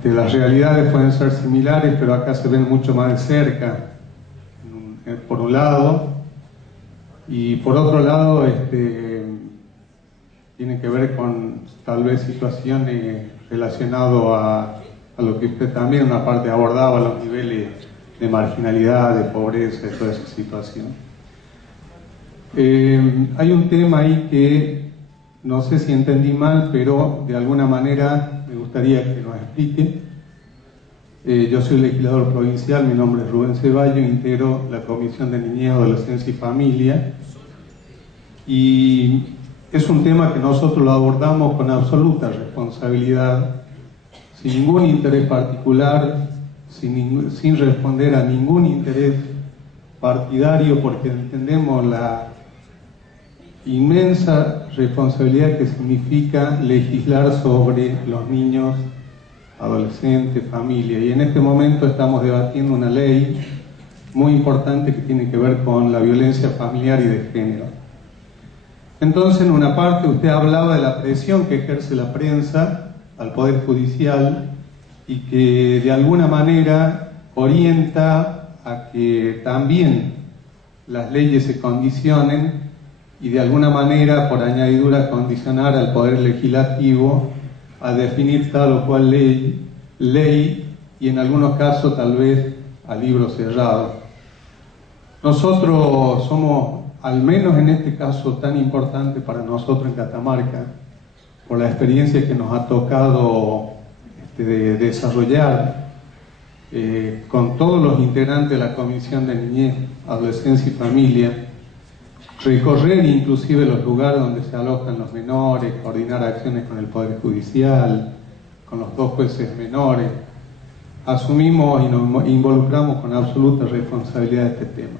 las realidades pueden ser similares, pero acá se ven mucho más de cerca, por un lado, y por otro lado tiene que ver con tal vez situaciones relacionadas a lo que usted también una parte abordaba, los niveles de marginalidad, de pobreza, de toda esa situación. Hay un tema ahí que no sé si entendí mal, pero de alguna manera me gustaría que nos explique. Yo soy legislador provincial, mi nombre es Rubén Ceballos, integro la Comisión de Niñez, Adolescencia y Familia, y es un tema que nosotros lo abordamos con absoluta responsabilidad, sin ningún interés particular, sin responder a ningún interés partidario, porque entendemos la inmensa responsabilidad que significa legislar sobre los niños, adolescentes, familia. Y en este momento estamos debatiendo una ley muy importante que tiene que ver con la violencia familiar y de género. Entonces, en una parte usted hablaba de la presión que ejerce la prensa al Poder Judicial y que de alguna manera orienta a que también las leyes se condicionen y de alguna manera, por añadidura, condicionar al Poder Legislativo a definir tal o cual ley y en algunos casos tal vez a libro cerrado. Nosotros somos, al menos en este caso tan importante para nosotros en Catamarca, por la experiencia que nos ha tocado de desarrollar con todos los integrantes de la Comisión de Niñez, Adolescencia y Familia, recorrer inclusive los lugares donde se alojan los menores, coordinar acciones con el Poder Judicial, con los dos jueces menores. Asumimos y nos involucramos con absoluta responsabilidad este tema.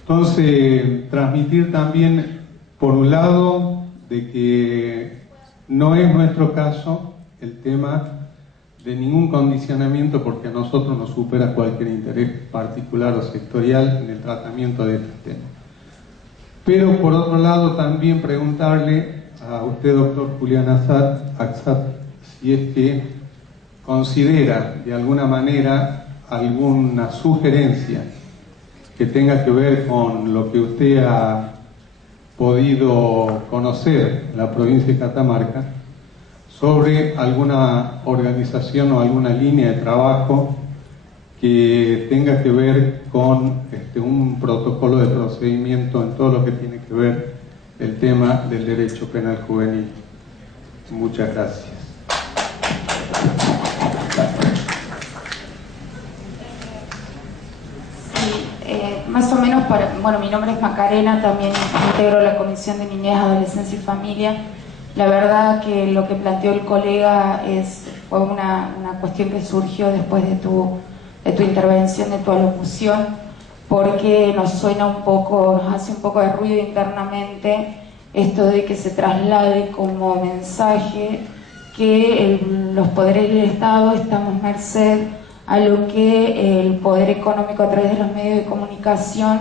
Entonces, transmitir también, por un lado, de que no es nuestro caso el tema de ningún condicionamiento, porque a nosotros nos supera cualquier interés particular o sectorial en el tratamiento de este tema. Pero por otro lado también preguntarle a usted, doctor Julián Axat, si es que considera de alguna manera alguna sugerencia que tenga que ver con lo que usted ha podido conocer en la provincia de Catamarca sobre alguna organización o alguna línea de trabajo que tenga que ver con un protocolo de procedimiento en todo lo que tiene que ver el tema del derecho penal juvenil. Muchas gracias. Sí, más o menos bueno, mi nombre es Macarena, también integro la Comisión de Niñez, Adolescencia y Familia. La verdad que lo que planteó el colega fue una cuestión que surgió después de tu intervención, de tu alocución, porque nos hace un poco de ruido internamente esto de que se traslade como mensaje que los poderes del Estado estamos merced a lo que el poder económico a través de los medios de comunicación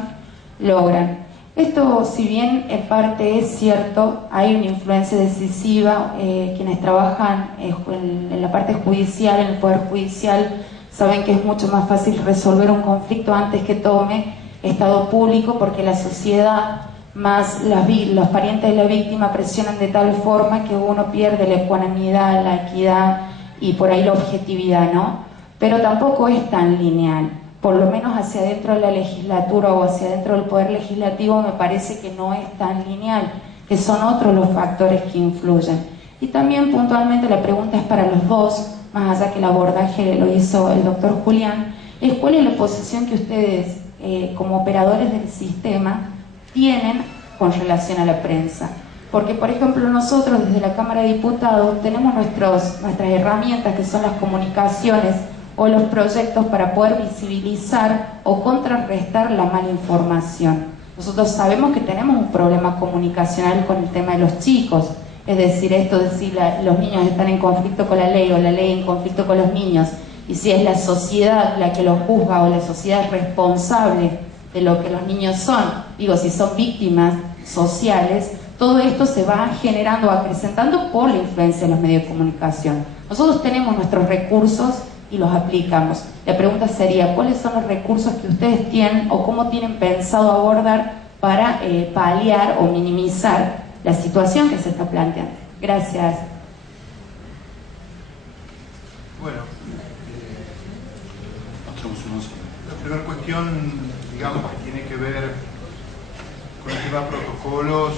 logran. Esto, si bien en parte es cierto, hay una influencia decisiva, quienes trabajan en la parte judicial, en el Poder Judicial, saben que es mucho más fácil resolver un conflicto antes que tome estado público, porque la sociedad más los parientes de la víctima presionan de tal forma que uno pierde la ecuanimidad, la equidad y por ahí la objetividad, ¿no? Pero tampoco es tan lineal, por lo menos hacia adentro de la legislatura o hacia adentro del Poder Legislativo me parece que no es tan lineal, que son otros los factores que influyen. Y también puntualmente la pregunta es para los dos, más allá que el abordaje lo hizo el doctor Julián, es cuál es la posición que ustedes como operadores del sistema tienen con relación a la prensa. Porque, por ejemplo, nosotros desde la Cámara de Diputados tenemos nuestras herramientas, que son las comunicaciones o los proyectos para poder visibilizar o contrarrestar la mala información. Nosotros sabemos que tenemos un problema comunicacional con el tema de los chicos, es decir, esto de si los niños están en conflicto con la ley o la ley en conflicto con los niños, y si es la sociedad la que los juzga o la sociedad es responsable de lo que los niños son, digo, si son víctimas sociales, todo esto se va generando, acrecentando por la influencia de los medios de comunicación. Nosotros tenemos nuestros recursos y los aplicamos. La pregunta sería, ¿cuáles son los recursos que ustedes tienen o cómo tienen pensado abordar para paliar o minimizar la situación que se está planteando? Gracias. Bueno, la primera cuestión, digamos, que tiene que ver con el tema de protocolos,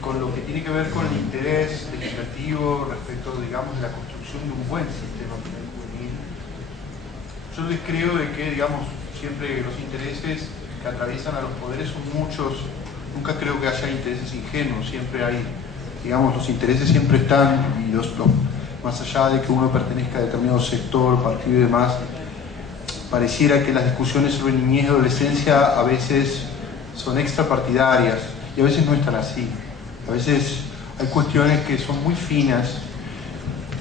con lo que tiene que ver con el interés legislativo respecto, digamos, de la construcción de un buen sistema penal juvenil. Yo les creo de que, digamos, siempre los intereses que atraviesan a los poderes son muchos. Nunca creo que haya intereses ingenuos, siempre hay, digamos, los intereses siempre están, y más allá de que uno pertenezca a determinado sector, partido y demás, pareciera que las discusiones sobre niñez y adolescencia a veces son extrapartidarias y a veces no están así. A veces hay cuestiones que son muy finas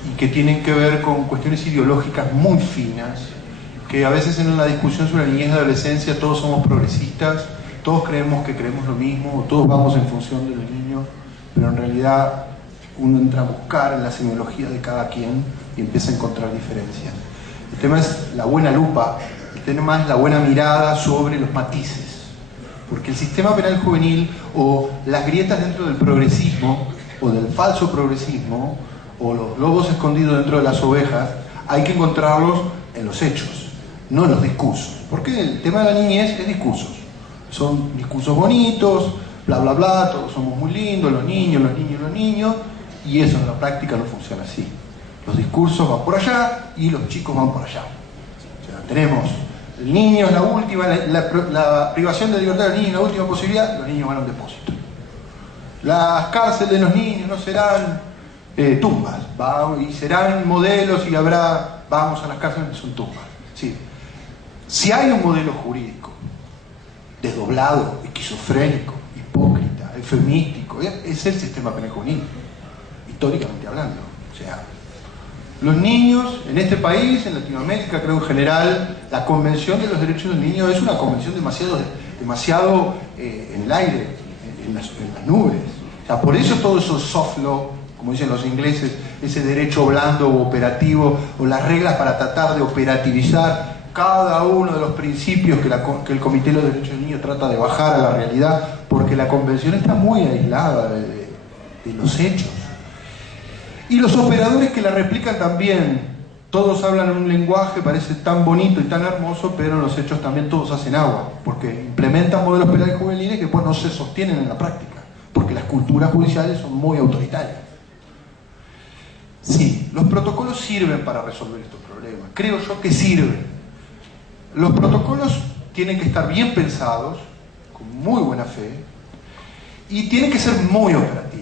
y que tienen que ver con cuestiones ideológicas muy finas, que a veces en la discusión sobre niñez y adolescencia todos somos progresistas, todos creemos que creemos lo mismo, todos vamos en función de los niños, pero en realidad uno entra a buscar en la semiología de cada quien y empieza a encontrar diferencias. El tema es la buena lupa, el tema es la buena mirada sobre los matices, porque el sistema penal juvenil o las grietas dentro del progresismo o del falso progresismo o los lobos escondidos dentro de las ovejas, hay que encontrarlos en los hechos, no en los discursos, porque el tema de la niñez es discursos, son discursos bonitos, bla bla bla, todos somos muy lindos, los niños, y eso en la práctica no funciona así. Los discursos van por allá y los chicos van por allá. O sea, tenemos el niño es la última, la privación de libertad del niño es la última posibilidad, los niños van a un depósito. Las cárceles de los niños no serán tumbas, y serán modelos y vamos a las cárceles que son tumbas. Sí. Si hay un modelo jurídico desdoblado, esquizofrénico, hipócrita, eufemístico, es el sistema penal juvenil, históricamente hablando. O sea, los niños en este país, en Latinoamérica, creo en general, la Convención de los Derechos del Niño es una convención demasiado en el aire, en las nubes. O sea, por eso todo eso soft law, como dicen los ingleses, ese derecho blando o operativo, o las reglas para tratar de operativizar cada uno de los principios que el Comité de los Derechos del Niño trata de bajar a la realidad, porque la Convención está muy aislada de los hechos. Y los operadores que la replican también, todos hablan un lenguaje, parece tan bonito y tan hermoso, pero en los hechos también todos hacen agua, porque implementan modelos penales juveniles que después no se sostienen en la práctica, porque las culturas judiciales son muy autoritarias. Sí, los protocolos sirven para resolver estos problemas, creo yo que sirven. Los protocolos tienen que estar bien pensados, con muy buena fe, y tienen que ser muy operativos.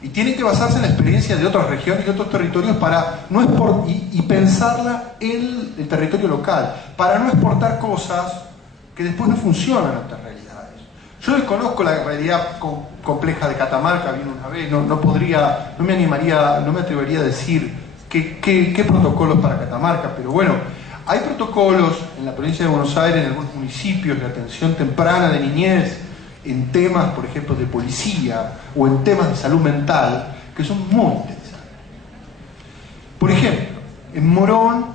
Y tienen que basarse en la experiencia de otras regiones y de otros territorios para y pensarla en el territorio local, para no exportar cosas que después no funcionan en otras realidades. Yo desconozco la realidad compleja de Catamarca, vino una vez, no me atrevería a decir qué protocolos para Catamarca, pero bueno, hay protocolos en la provincia de Buenos Aires, en algunos municipios de atención temprana de niñez, en temas, por ejemplo, de policía o en temas de salud mental, que son muy interesantes. Por ejemplo, en Morón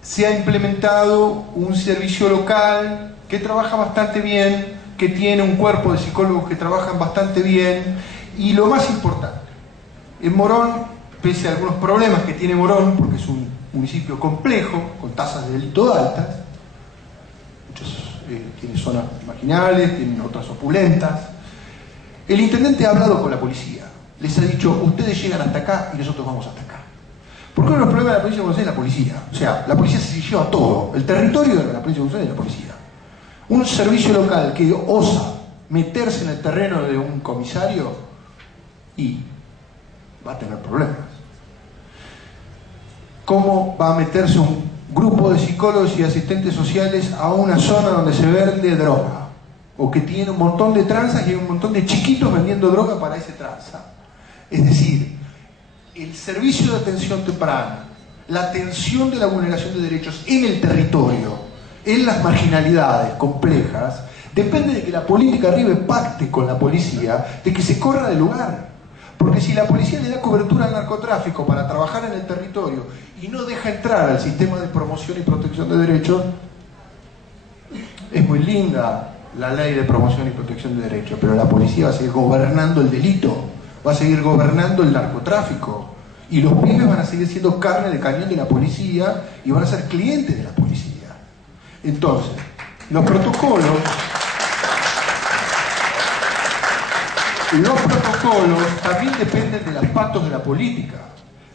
se ha implementado un servicio local que trabaja bastante bien, que tiene un cuerpo de psicólogos que trabajan bastante bien, y lo más importante, en Morón, pese a algunos problemas que tiene Morón, porque es un municipio complejo, con tasas de delito altas, tiene zonas marginales, tienen otras opulentas. El intendente ha hablado con la policía, les ha dicho, ustedes llegan hasta acá y nosotros vamos hasta acá. Porque uno de los problemas de la provincia de Buenos Aires es la policía. O sea, la policía se lleva todo. El territorio de la provincia de Buenos Aires es la policía. Un servicio local que osa meterse en el terreno de un comisario y va a tener problemas. ¿Cómo va a meterse un grupo de psicólogos y asistentes sociales a una zona donde se vende droga? O que tiene un montón de tranzas y hay un montón de chiquitos vendiendo droga para ese tranza. Es decir, el servicio de atención temprana, la atención de la vulneración de derechos en el territorio, en las marginalidades complejas, depende de que la política arriba pacte con la policía, de que se corra del lugar. Porque si la policía le da cobertura al narcotráfico para trabajar en el territorio y no deja entrar al sistema de promoción y protección de derechos, es muy linda la ley de promoción y protección de derechos, pero la policía va a seguir gobernando el delito, va a seguir gobernando el narcotráfico, y los pibes van a seguir siendo carne de cañón de la policía y van a ser clientes de la policía. Entonces, los protocolos también dependen de los pactos de la política.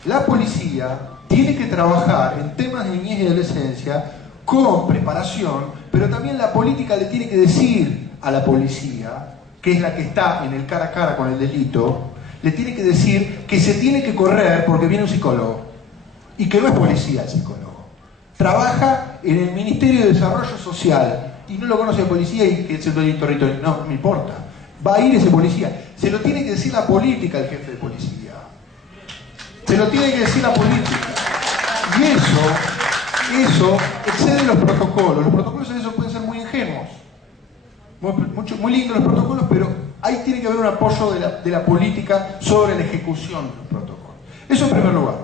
La policía tiene que trabajar en temas de niñez y adolescencia con preparación, pero también la política le tiene que decir a la policía, que es la que está en el cara a cara con el delito, le tiene que decir que se tiene que correr porque viene un psicólogo, y que no es policía el psicólogo. Trabaja en el Ministerio de Desarrollo Social y no lo conoce la policía y que es el territorio. No me importa. Va a ir ese policía. Se lo tiene que decir la política al jefe de policía. Se lo tiene que decir la política. Y eso excede los protocolos. Los protocolos en eso pueden ser muy ingenuos. Muy lindos los protocolos, pero ahí tiene que haber un apoyo de la política sobre la ejecución de los protocolos. Eso en primer lugar.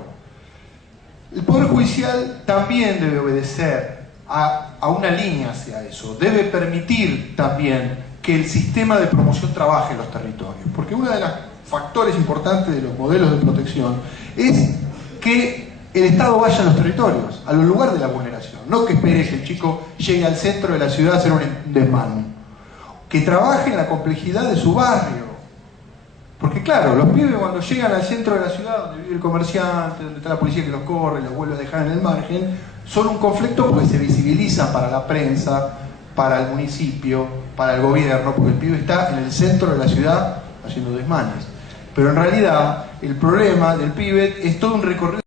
El Poder Judicial también debe obedecer a una línea hacia eso. Debe permitir también que el sistema de promoción trabaje en los territorios. Porque uno de los factores importantes de los modelos de protección es que el Estado vaya a los territorios, a los lugares de la vulneración. No que espere que el chico llegue al centro de la ciudad a hacer un desmán. Que trabaje en la complejidad de su barrio. Porque claro, los pibes cuando llegan al centro de la ciudad, donde vive el comerciante, donde está la policía que los corre, los vuelve a dejar en el margen, son un conflicto porque se visibilizan para la prensa, para el municipio, para el gobierno, porque el pibe está en el centro de la ciudad haciendo desmanes. Pero en realidad el problema del pibe es todo un recorrido